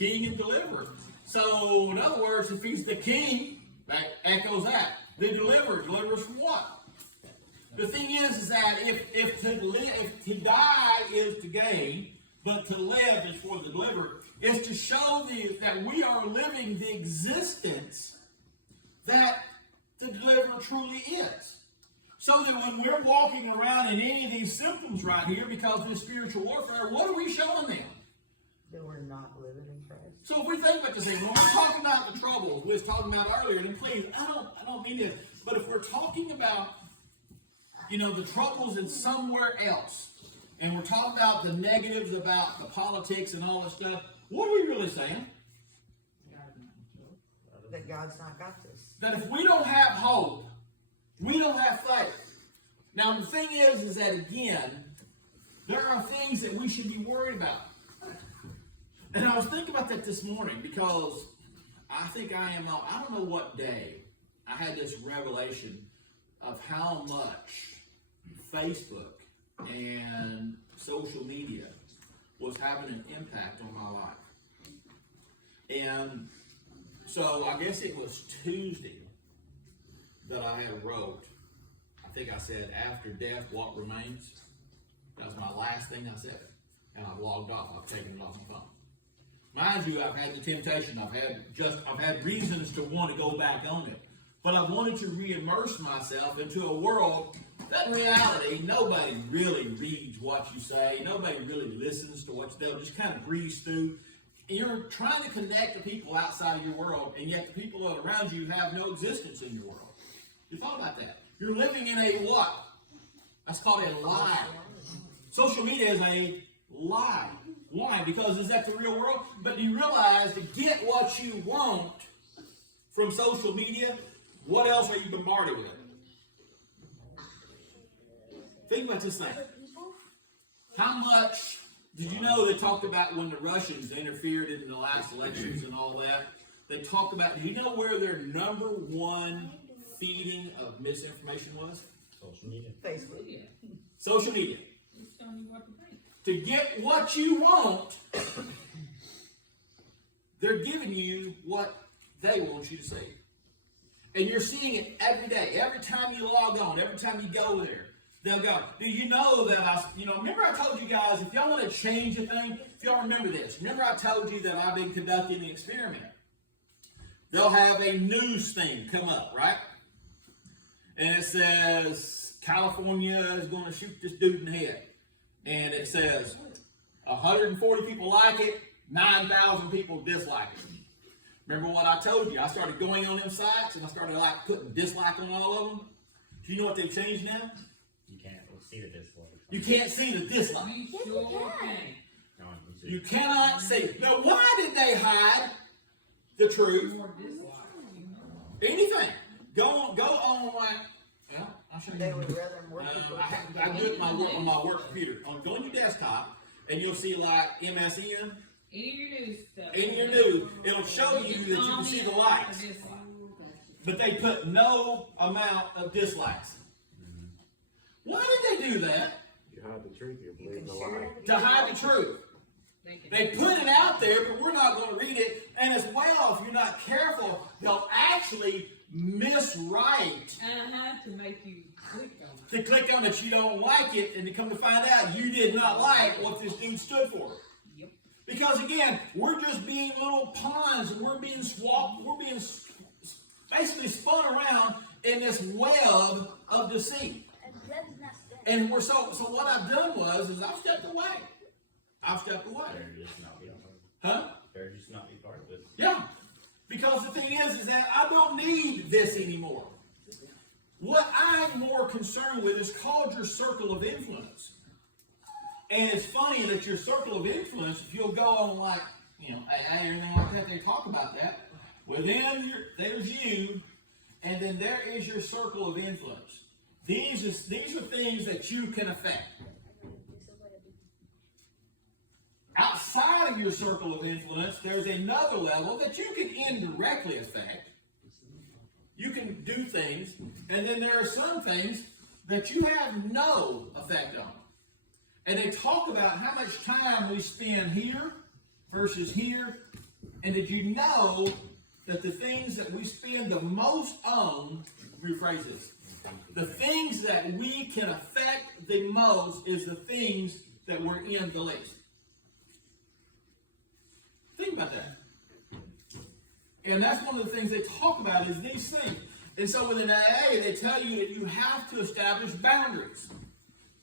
king and deliverer. So, in other words, if he's the king, that echoes that. The deliverer from what? The thing is that if to die is to gain, but to live is for the deliverer, is to show that we are living the existence that the deliverer truly is. So that when we're walking around in any of these symptoms right here, because of this spiritual warfare, what are we showing them? That we're not living in Christ. So if we think about this thing, when we're talking about the troubles we was talking about earlier, and please, I don't mean this, but if we're talking about, the troubles in somewhere else, and we're talking about the negatives about the politics and all this stuff, what are we really saying? That God's not got this. That if we don't have hope, we don't have faith. Now the thing is that again, there are things that we should be worried about. And I was thinking about that this morning because I think I don't know what day I had this revelation of how much Facebook and social media was having an impact on my life. And so I guess it was Tuesday that I had wrote, I think I said, after death, what remains? That was my last thing I said. And I've logged off. I've taken it off my phone. Mind you, I've had the temptation. I've had reasons to want to go back on it. But I wanted to re-immerse myself into a world that in reality, nobody really reads what you say. Nobody really listens to what they'll just kind of breeze through. You're trying to connect to people outside of your world, and yet the people around you have no existence in your world. You thought about that. You're living in a what? That's called a lie. Social media is a lie. Why? Because is that the real world? But do you realize to get what you want from social media, what else are you bombarded with? Think about this thing. How much did you know they talked about when the Russians interfered in the last elections and all that? They talked about, do you know where their number one feeding of misinformation was? Social media. Facebook. Social media. To get what you want, they're giving you what they want you to see. And you're seeing it every day. Every time you log on, every time you go there, they'll go, do you know that remember I told you guys, if y'all want to change a thing, if y'all remember this, remember I told you that I've been conducting an experiment. They'll have a news thing come up, right? And it says, California is going to shoot this dude in the head. And it says, 140 people like it, 9,000 people dislike it. Remember what I told you? I started going on them sites, and I started putting dislike on all of them. Do you know what they've changed now? You can't see the dislike. You can't see the dislike. You cannot see it. Now, why did they hide the truth? Anything. Go on I'll show you. They would rather more people. I do it on my work computer. Go on your desktop, and you'll see MSN. In your news stuff. In your news, it'll show you that you can see the likes. But they put no amount of dislikes. Why did they do that? You hide the truth, you believe the lie. To hide the truth. They put it out there, but we're not going to read it. And as well, if you're not careful, they'll actually miswrite. To make you click on it. To click on it, you don't like it, and to come to find out you did not like what this dude stood for. Yep. Because again, we're just being little pawns, and we're being swapped, we're being basically spun around in this web of deceit. And so what I've done is I've stepped away. Better just not be a part of it. Huh? Better just not be part of it. Yeah. Because the thing is that I don't need this anymore. What I'm more concerned with is called your circle of influence. And it's funny that your circle of influence, if you'll go on everything like that, they talk about that. Well, then there's you, and then there is your circle of influence. These are things that you can affect. Outside of your circle of influence, there's another level that you can indirectly affect. You can do things, and then there are some things that you have no effect on. And they talk about how much time we spend here versus here And did you know that the things that we spend the most on, rephrase this, the things that we can affect the most is the things that we're in the least. Think about that. And that's one of the things they talk about is these things. And so within AA, they tell you that you have to establish boundaries.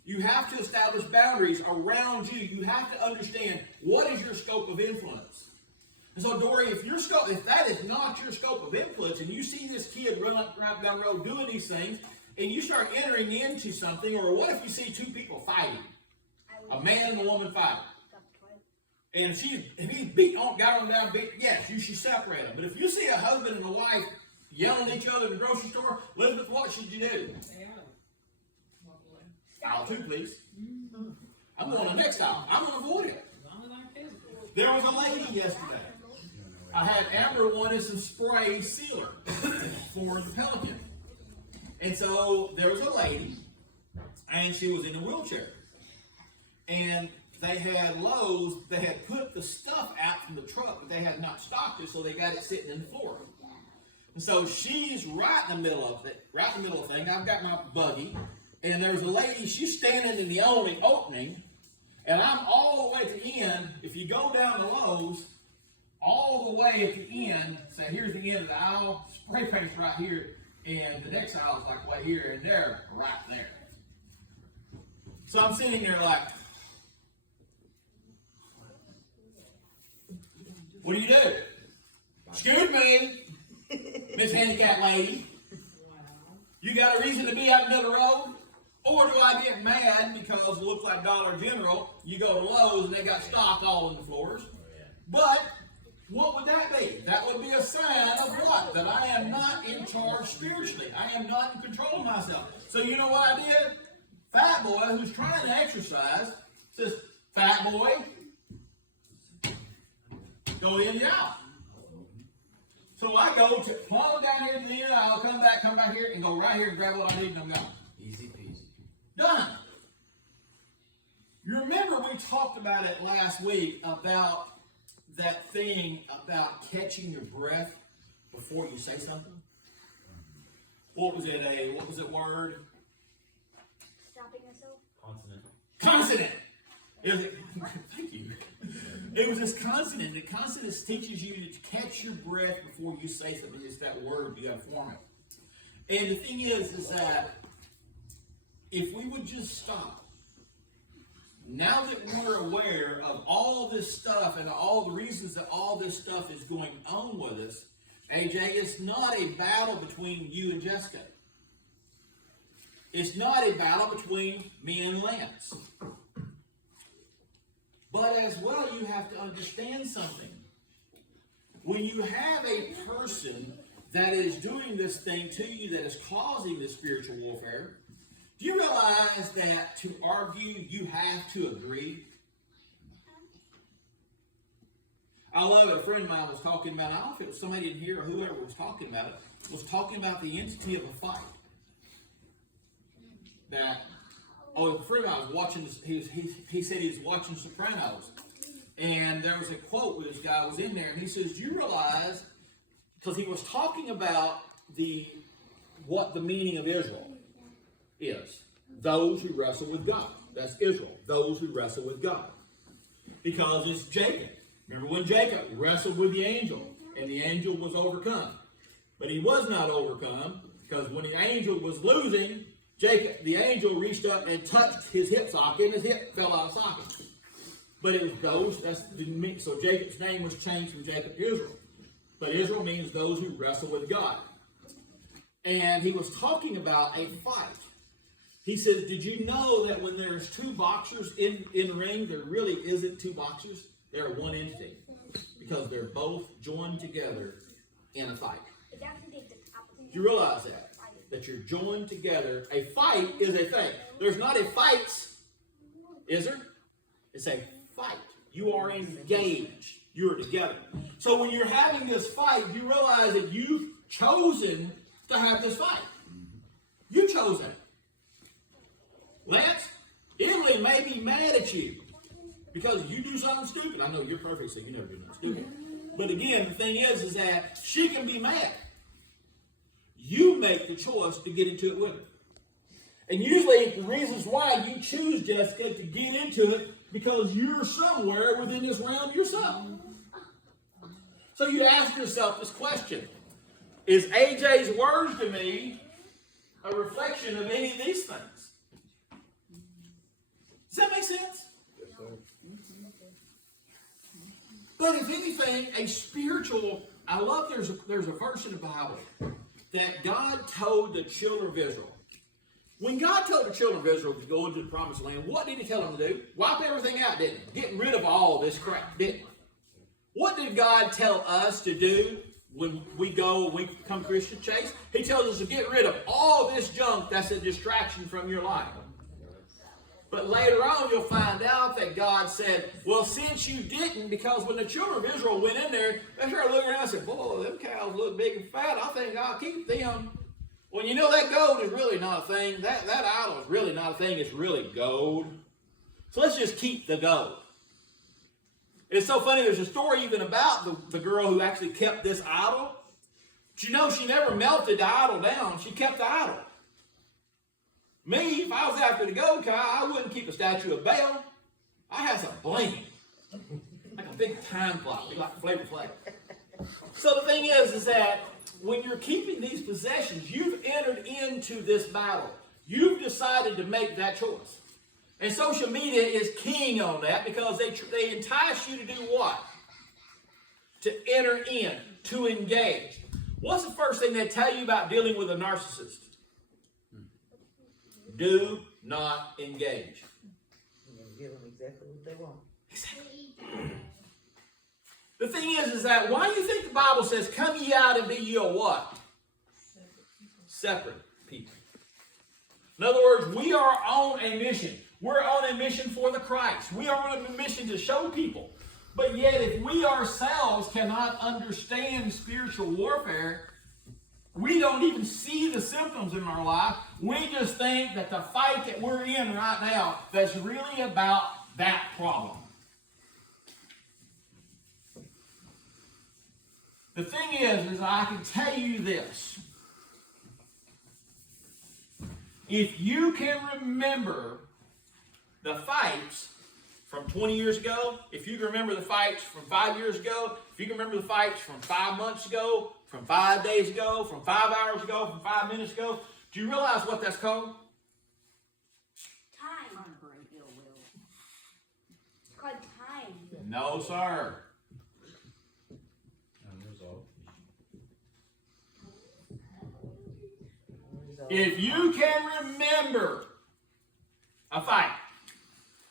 You have to establish boundaries around you. You have to understand what is your scope of influence. And so, Dory, if that is not your scope of influence, and you see this kid run up right down the road doing these things, and you start entering into something, or what if you see two people fighting? A man and a woman fighting. And if he's beating on, got him down, yes, you should separate them. But if you see a husband and a wife yelling at each other in the grocery store, Elizabeth, what should you do? Aisle 2, please. I'm going to the next aisle. I'm going to avoid it. There was a lady yesterday. I had Amber wanted some spray sealer for the Pelican. And so there was a lady, and she was in a wheelchair. And they had Lowe's, they had put the stuff out from the truck, but they had not stocked it, so they got it sitting in the floor. And so she's right in the middle of it, right in the middle of the thing. I've got my buggy, and there's a lady, she's standing in the only opening, and I'm all the way at the end. If you go down the Lowe's, all the way at the end, so here's the end of the aisle, spray paint's right here, and the next aisle is like right here, and they're right there. So I'm sitting there like, what do you do? Excuse me, Miss Handicapped Lady. You got a reason to be out in the middle of the road? Or do I get mad because it looks like Dollar General, you go to Lowe's and they got stock all in the floors? But what would that be? That would be a sign of what? That I am not in charge spiritually. I am not in control of myself. So you know what I did? Fat boy who's trying to exercise says, fat boy, go in and out. So I go to plumb down here to the end, I'll come back here, and go right here and grab what I need, and I'm gone. Easy peasy. Done. You remember we talked about it last week about that thing about catching your breath before you say something? What was it word? Stopping yourself? Consonant. Consonant. Thank you. It was this consonant. The consonant teaches you to catch your breath before you say something. It's that word, you got to form it. And the thing is that if we would just stop, now that we're aware of all this stuff and all the reasons that all this stuff is going on with us, AJ, it's not a battle between you and Jessica. It's not a battle between me and Lance. But as well, you have to understand something. When you have a person that is doing this thing to you that is causing this spiritual warfare, do you realize that to argue, you have to agree? I love it. A friend of mine was talking about, I don't know if it was somebody in here or whoever was talking about it, was talking about the entity of a fight. That, a friend of mine was watching, he said he was watching Sopranos. And there was a quote where this guy was in there, and he says, do you realize, because he was talking about what the meaning of Israel is. Those who wrestle with God. That's Israel. Those who wrestle with God. Because it's Jacob. Remember when Jacob wrestled with the angel, and the angel was overcome. But he was not overcome, because when the angel was losing, the angel reached up and touched his hip socket, and his hip fell out of socket. But it was those, so Jacob's name was changed from Jacob to Israel. But Israel means those who wrestle with God. And he was talking about a fight. He says, did you know that when there's two boxers in the ring, there really isn't two boxers? They're one entity. Because they're both joined together in a fight. Do you realize that? That you're joined together. A fight is a thing. There's not a fights, is there? It's a fight. You are engaged. You're together. So when you're having this fight, you realize that you've chosen to have this fight. You chose it. Lance, Italy may be mad at you because you do something stupid. I know you're perfect, so you never do nothing stupid. But again, the thing is that she can be mad. You make the choice to get into it with her. And usually the reasons why you choose, Jessica, to get into it because you're somewhere within this realm yourself. So you ask yourself this question. Is AJ's words to me a reflection of any of these things? Does that make sense? Yes, sir. But if anything, a spiritual, I love there's a verse in the Bible that God told the children of Israel. When God told the children of Israel to go into the promised land, what did he tell them to do? Wipe everything out, didn't he? Get rid of all this crap, didn't he? What did God tell us to do when we become Christian, Chase? He tells us to get rid of all this junk that's a distraction from your life. But later on, you'll find out that God said, well, since you didn't, because when the children of Israel went in there, they started looking around and said, boy, them cows look big and fat. I think I'll keep them. Well, you know, that gold is really not a thing. That idol is really not a thing. It's really gold. So let's just keep the gold. It's so funny. There's a story even about the girl who actually kept this idol. But you know, she never melted the idol down. She kept the idol. Me, if I was after the gold cow, I wouldn't keep a statue of Bethel. I have some bling. Like a big time clock, like Flavor Flav. So the thing is that when you're keeping these possessions, you've entered into this battle. You've decided to make that choice. And social media is king on that because they entice you to do what? To enter in, to engage. What's the first thing they tell you about dealing with a narcissist? Do not engage. You're going to give them exactly what they want. Exactly. The thing is that why do you think the Bible says, come ye out and be ye a what? Separate people. In other words, we are on a mission. We're on a mission for the Christ. We are on a mission to show people. But yet, if we ourselves cannot understand spiritual warfare, we don't even see the symptoms in our life. We just think that the fight that we're in right now, that's really about that problem. The thing is I can tell you this. If you can remember the fights from 20 years ago, if you can remember the fights from 5 years ago, if you can remember the fights from 5 months ago, from 5 days ago, from 5 hours ago, from 5 minutes ago, do you realize what that's called? Time. It's called time. No, sir. If you can remember a fight,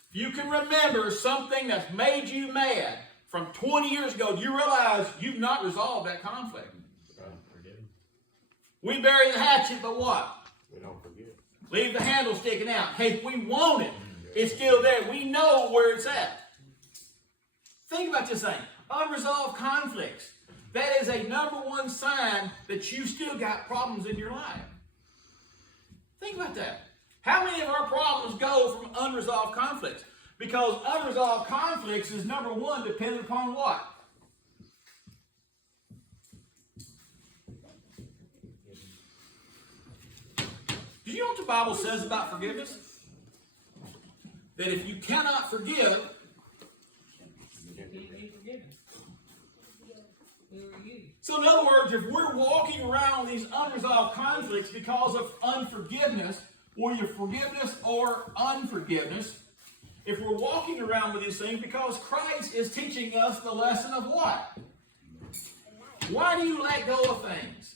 if you can remember something that's made you mad from 20 years ago, do you realize you've not resolved that conflict? We bury the hatchet, but what? We don't forget. Leave the handle sticking out. Hey, if we want it, it's still there. We know where it's at. Think about this thing. Unresolved conflicts. That is a number one sign that you still got problems in your life. Think about that. How many of our problems go from unresolved conflicts? Because unresolved conflicts is number one dependent upon what? Do you know what the Bible says about forgiveness? That if you cannot forgive, You can't be forgiven. Who are you? so in other words, if we're walking around these unresolved conflicts because of unforgiveness, or your forgiveness or unforgiveness, if we're walking around with these things because Christ is teaching us the lesson of what? Why do you let go of things?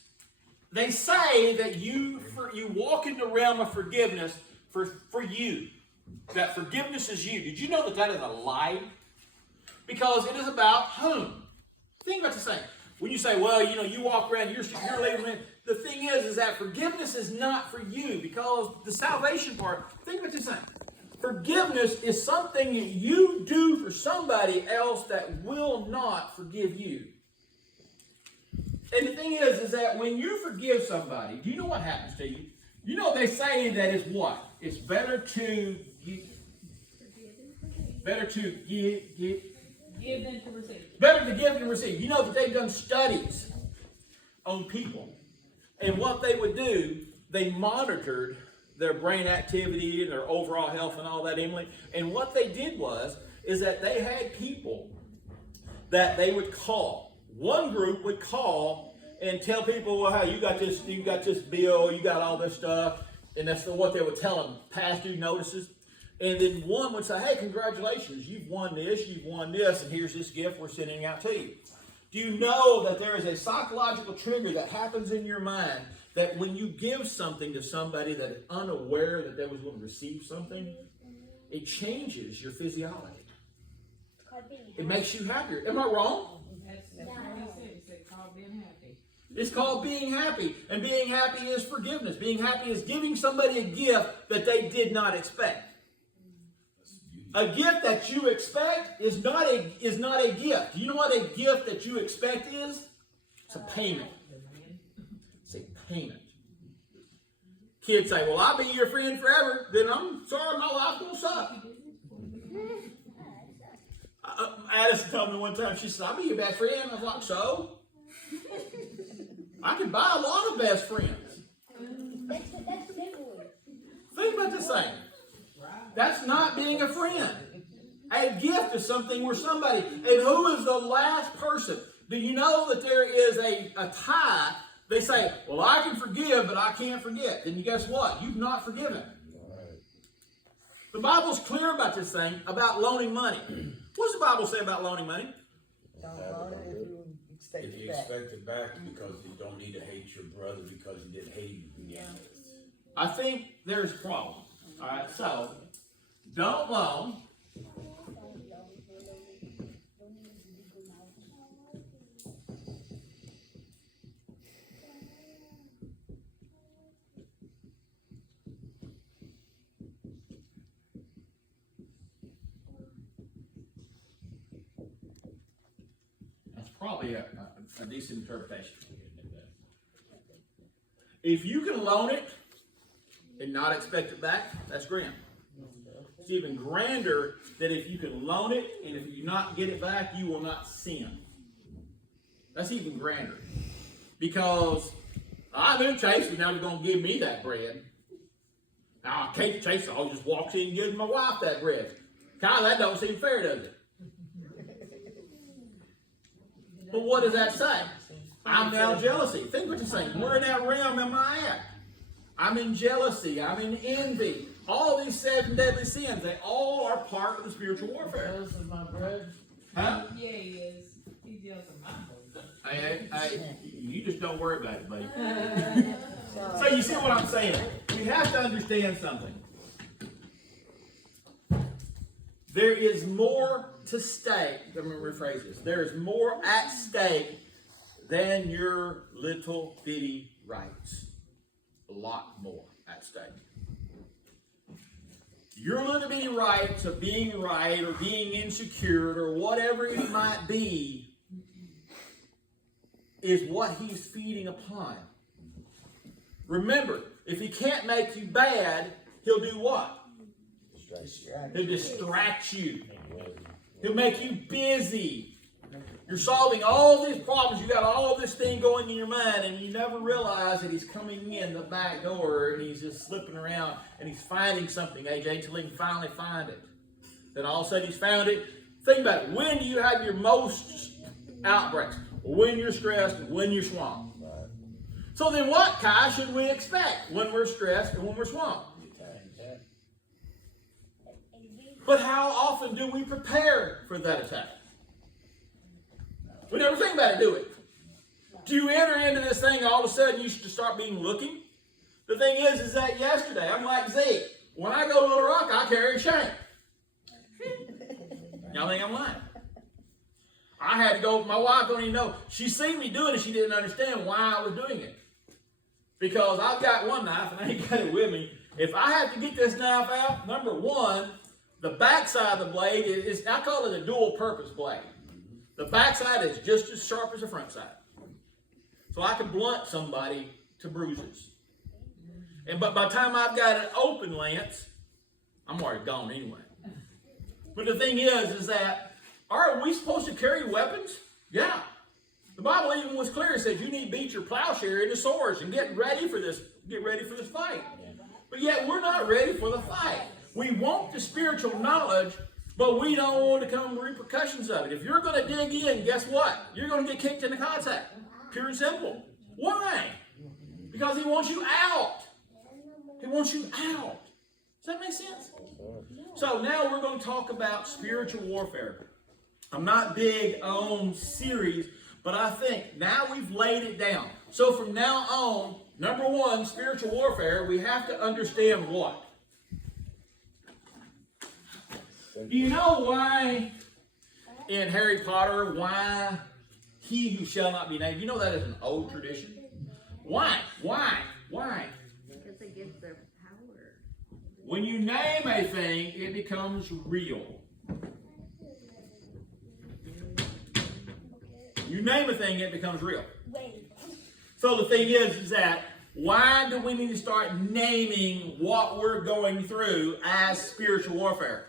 They say that you walk in the realm of forgiveness for you. That forgiveness is you. Did you know that that is a lie? Because it is about whom? Think about this thing. When you say, well, you walk around, you're living, the thing is that forgiveness is not for you, because the salvation part, think about this thing. Forgiveness is something that you do for somebody else that will not forgive you. And the thing is that when you forgive somebody, do you know what happens to you? You know they say that it's what? It's better to give. Give than to receive. Better to give than receive. You know that they've done studies on people. And what they would do, they monitored their brain activity and their overall health and all that, Emily. And what they did is that they had people that they would call. One group would call and tell people, well, hey, you got this bill, you got all this stuff. And that's what they would tell them, past due notices. And then one would say, hey, congratulations, you've won this, and here's this gift we're sending out to you. Do you know that there is a psychological trigger that happens in your mind that when you give something to somebody that is unaware that they was going to receive something, it changes your physiology. It makes you happier. Am I wrong? That's what he said. He said, called being happy. It's called being happy. And being happy is forgiveness. Being happy is giving somebody a gift that they did not expect. A gift that you expect is not a gift. Do you know what a gift that you expect is? It's a payment. It's a payment. Kids say, well, I'll be your friend forever. Then I'm sorry, my life's going to suck. Addison told me one time, she said, I'll be your best friend. I was like, so? I can buy a lot of best friends. Think about this thing. That's not being a friend. A gift is something where somebody, and who is the last person? Do you know that there is a tie? They say, well, I can forgive, but I can't forget. Then guess what? You've not forgiven. The Bible's clear about this thing, about loaning money. What does the Bible say about loaning money? Don't loan it if you expect If it you back. expect it back because you don't need to hate your brother because he didn't hate you. Yeah. I think there's a problem. All right, so don't loan. That's probably a decent interpretation. If you can loan it and not expect it back, that's grand. It's even grander that if you can loan it and if you not get it back, you will not sin. That's even grander. Because I knew Chase was never going to give me that bread. Now, Chase all just walks in and gives my wife that bread. Kyle, that don't seem fair, does it? But what does that say? I'm now jealousy. Think what you're saying. Where in that realm am I at? I'm in jealousy. I'm in envy. All these 7 deadly sins, they all are part of the spiritual warfare. Jealous of my brother. Huh? Yeah, he is. He's jealous of my brother. Hey, you just don't worry about it, buddy. So you see what I'm saying? You have to understand something. There is more to stake. Let me rephrase this. There is more at stake than your little bitty rights. A lot more at stake. Your little bitty rights of being right or being insecure or whatever it might be is what he's feeding upon. Remember, if he can't make you bad, he'll do what? He'll distract you. He'll make you busy. You're solving all these problems. You got all this thing going in your mind, and you never realize that he's coming in the back door, and he's just slipping around, and he's finding something, AJ, till he can finally find it. Then all of a sudden he's found it. Think about it. When do you have your most outbreaks? When you're stressed, when you're swamped. So then what, Kai, should we expect when we're stressed and when we're swamped? But how often do we prepare for that attack? We never think about it, do we? Do you enter into this thing all of a sudden you should start being looking? The thing is that yesterday, I'm like Zeke. When I go to Little Rock, I carry a shank. Y'all think I'm lying? I had to go, my wife don't even know. She seen me doing it, she didn't understand why I was doing it. Because I've got one knife and I ain't got it with me. If I have to get this knife out, number one, the back side of the blade is, I call it a dual purpose blade. The back side is just as sharp as the front side. So I can blunt somebody to bruises. But by the time I've got an open lance, I'm already gone anyway. But the thing is that Are we supposed to carry weapons? Yeah. The Bible even was clear. It says you need to beat your plowshare into swords and get ready for this fight. But yet we're not ready for the fight. We want the spiritual knowledge, but we don't want to come to repercussions of it. If you're going to dig in, guess what? You're going to get kicked into contact. Pure and simple. Why? Because he wants you out. He wants you out. Does that make sense? So now we're going to talk about spiritual warfare. I'm not big on series, but I think now we've laid it down. So from now on, number one, spiritual warfare, we have to understand what? Do you know why in Harry Potter, why he who shall not be named? You know that is an old tradition. Why? Because it gives their power. When you name a thing, it becomes real. You name a thing, it becomes real. So the thing is that why do we need to start naming what we're going through as spiritual warfare?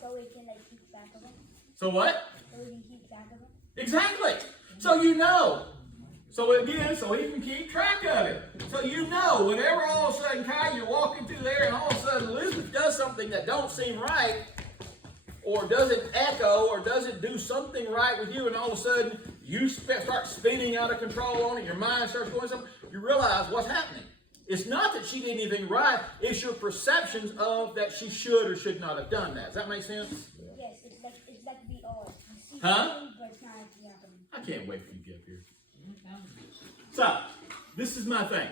So we can keep track of them. So what? So we can keep track of them. Exactly. So you know. So again, so he can keep track of it. So you know, whenever all of a sudden, Kai, you're walking through there and all of a sudden Elizabeth does something that don't seem right, or doesn't echo, or doesn't do something right with you, and all of a sudden you start spinning out of control on it, your mind starts going something, you realize what's happening. It's not that she did anything right, it's your perceptions of that she should or should not have done that. Does that make sense? Yes, it's like we all see Huh? something, but it's not actually happening. I can't wait for you to get up here. So, this is my thing,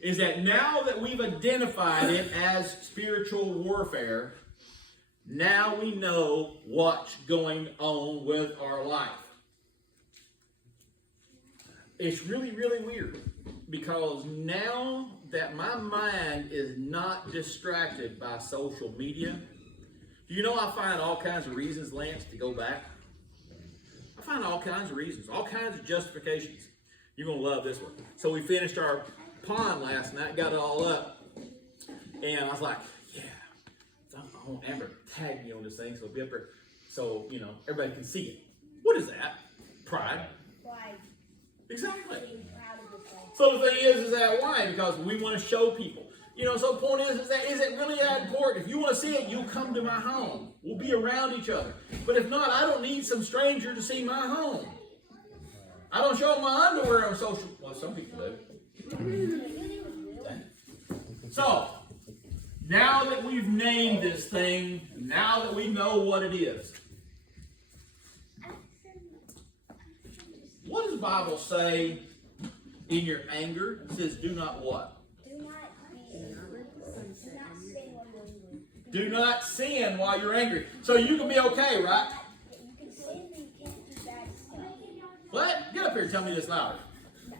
is that now that we've identified it as spiritual warfare, now we know what's going on with our life. It's really, really weird, because now that my mind is not distracted by social media, do you know I find all kinds of reasons, Lance, to go back? I find all kinds of reasons, all kinds of justifications. You're going to love this one. So we finished our pond last night, got it all up, and I was like, yeah, I want Amber to tag me on this thing so it'll be up there so, you know, everybody can see it. What is that? Pride. Pride. Exactly. Being proud of yourself. So the thing is that why? Because we want to show people. You know, so the point is that is it really that important? If you want to see it, you come to my home. We'll be around each other. But if not, I don't need some stranger to see my home. I don't show my underwear on social. Well, some people do. So, now that we've named this thing, now that we know what it is, what does the Bible say in your anger? It says, do not what? Do not sin while you're angry. So you can be okay, right? You can sin, but you can't do bad stuff. What? Get up here and tell me this louder.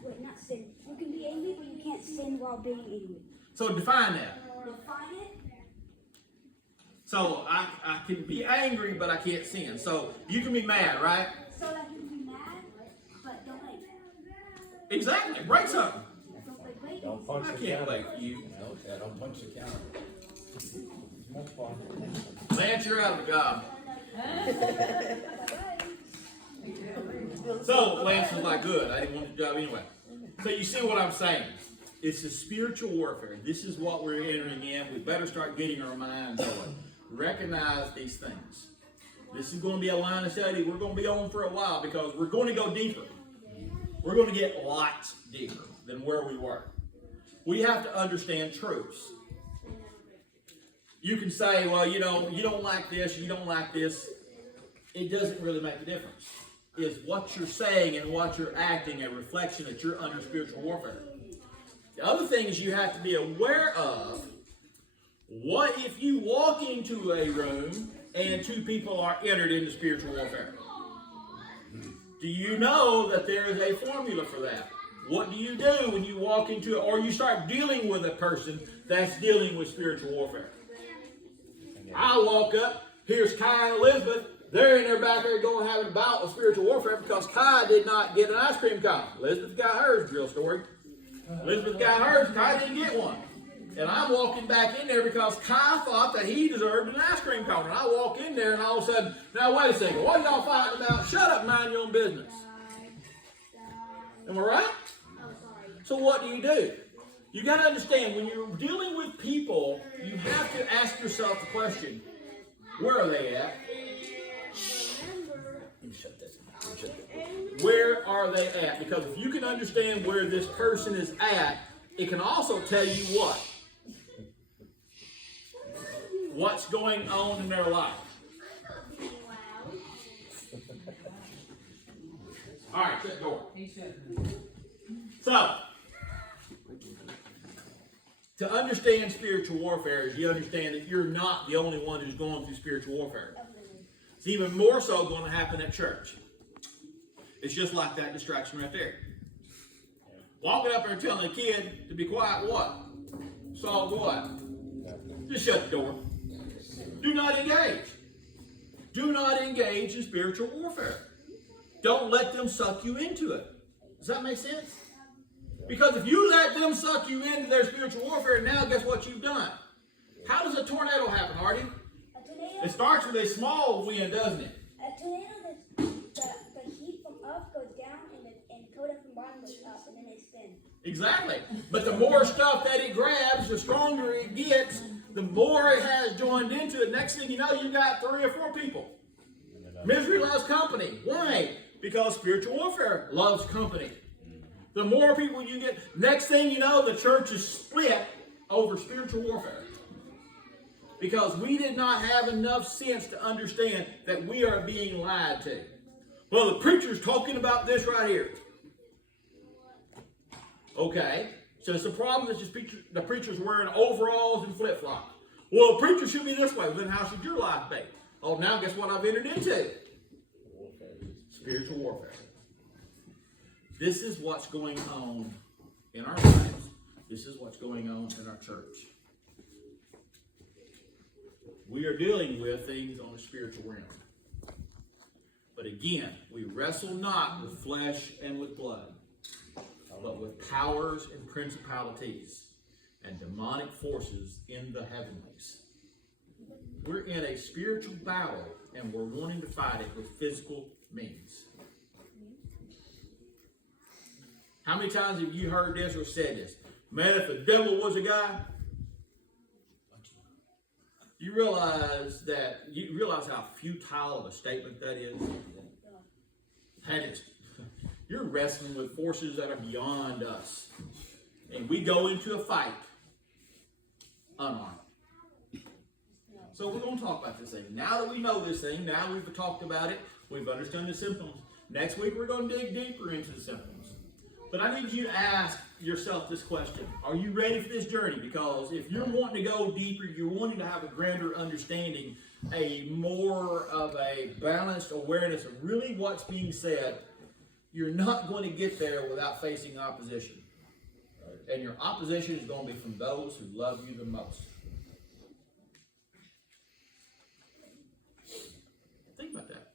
Wait, not sin. You can be angry, but you can't sin while being angry. So define that. Define it. So I can be angry, but I can't sin. So you can be mad, right? So that you can be mad, but don't like. Exactly. Break something. Don't like. Don't punch I the can't counter. wait for you. No, don't punch the counter. That's fine. Lance, you're out of the job. So Lance was like, good. I didn't want the job anyway. So you see what I'm saying? It's the spiritual warfare. This is what we're entering in. We better start getting our minds going. Recognize these things. This is going to be a line of study we're going to be on for a while, because we're going to go deeper. We're going to get lots deeper than where we were. We have to understand truths. You can say, well, you know, you don't like this, you don't like this. It doesn't really make a difference. Is what you're saying and what you're acting a reflection that you're under spiritual warfare? The other thing is you have to be aware of, what if you walk into a room and two people are entered into spiritual warfare? Do you know that there is a formula for that? What do you do when you walk into it, or you start dealing with a person that's dealing with spiritual warfare? I walk up, here's Kai and Elizabeth. They're in there back there going having a bout with spiritual warfare because Kai did not get an ice cream cone. Elizabeth got hers, real story. Elizabeth got hers, Kai didn't get one. And I'm walking back in there because Kai thought that he deserved an ice cream cone. And I walk in there and all of a sudden, now wait a second, what are y'all fighting about? Shut up, mind your own business. Am I right? So what do? You got to understand, when you're dealing with people, you have to ask yourself the question, where are they at? Where are they at? Because if you can understand where this person is at, it can also tell you what's going on in their life. All right, shut the door. He shouldn't. So, to understand spiritual warfare is you understand that you're not the only one who's going through spiritual warfare. It's even more so going to happen at church. It's just like that distraction right there. Walking up there and telling a kid to be quiet, what? Solve what? Just shut the door. Do not engage. Do not engage in spiritual warfare. Don't let them suck you into it. Does that make sense? Because if you let them suck you into their spiritual warfare, now guess what you've done? How does a tornado happen, Artie? It starts with a small wind, doesn't it? A tornado, the heat from up goes down and the cold from bottom goes up, and then it spins. Exactly. But the more stuff that it grabs, the stronger it gets, the more it has joined into it. Next thing you know, you got 3 or 4 people. Misery loves company. Why? Because spiritual warfare loves company. The more people you get, next thing you know, the church is split over spiritual warfare. Because we did not have enough sense to understand that we are being lied to. Well, the preacher's talking about this right here. Okay, so it's a problem that the preacher's wearing overalls and flip-flops. Well, the preacher should be this way. Then how should your life be? Oh, now guess what I've entered into? Spiritual warfare. This is what's going on in our lives. This is what's going on in our church. We are dealing with things on the spiritual realm. But again, we wrestle not with flesh and with blood, but with powers and principalities and demonic forces in the heavenlies. We're in a spiritual battle, and we're wanting to fight it with physical means. How many times have you heard this or said this? Man, if the devil was a guy, you realize how futile of a statement that is? You're wrestling with forces that are beyond us. And we go into a fight unarmed. So we're going to talk about this thing. Now that we know this thing, now we've talked about it, we've understood the symptoms. Next week we're going to dig deeper into the symptoms. But I need you to ask yourself this question. Are you ready for this journey? Because if you're wanting to go deeper, you're wanting to have a grander understanding, a more of a balanced awareness of really what's being said, you're not going to get there without facing opposition. And your opposition is going to be from those who love you the most. Think about that.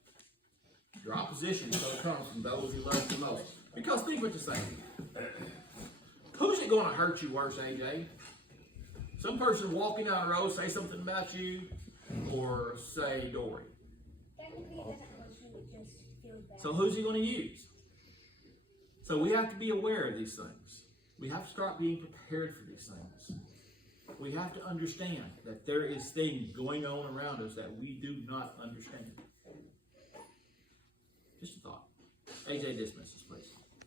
Your opposition is going to come from those who love you the most. Because think what you're saying. Who's it going to hurt you worse, AJ? Some person walking down the road say something about you, or say Dory. Technically, it doesn't hurt you, it just feels bad. So who's he going to use? So we have to be aware of these things. We have to start being prepared for these things. We have to understand that there is things going on around us that we do not understand. Just a thought. AJ, dismiss us, please.